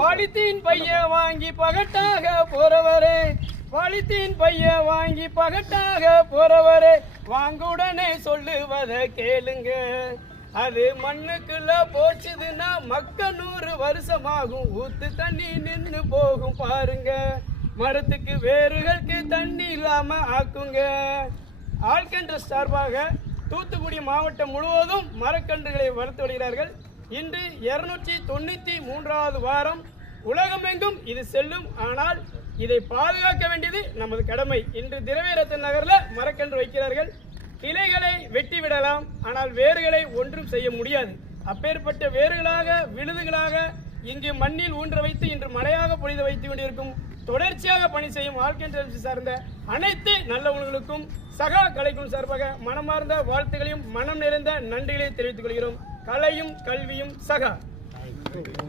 Polythene பைய வாங்கி பகட்டாக போறவரே polythene பைய வாங்கி பகட்டாக போறவரே வாங்குடனே சொல்லுவத கேளுங்க. அது மண்ணுக்குள்ள போச்சுதுன்னா மக்க நூறு வருஷமாகும் ஊத்து தண்ணி நின்று போகும் பாருங்க. மரத்துக்கு வேறுகளுக்கு தண்ணி இல்லாம ஆக்குங்க. ஆழ்கன்ற சார்பாக தூத்துக்குடி மாவட்டம் முழுவதும் மரக்கன்றுகளை வளர்த்து வருகிறார்கள். இன்று இருநூற்றி தொண்ணூத்தி மூன்றாவது வாரம். உலகமெங்கும் இது செல்லும். ஆனால் இதை பாதுகாக்க வேண்டியது நமது கடமை. இன்று திரவியரத்தன் நகரில் மரக்கன்று வைக்கிறார்கள். கிளைகளை வெட்டி விடலாம் ஆனால் வேர்களை ஒன்றும் செய்ய முடியாது. அப்பேற்பட்ட வேர்களாக விழுதுகளாக இங்கு மண்ணில் ஊன்ற வைத்து இன்று மழையாக பொழிந்து வைத்து கொண்டிருக்கும். தொடர்ச்சியாக பணி செய்யும் ஆர்கன் சார்ந்த அனைத்து நல்லவர்களுக்கும் சகா கலைக்கும் சார்பாக மனமார்ந்த வாழ்த்துகளையும் மனம் நிறைந்த நன்றிகளை தெரிவித்துக் கொள்கிறோம். கலையும் கல்வியும் சக.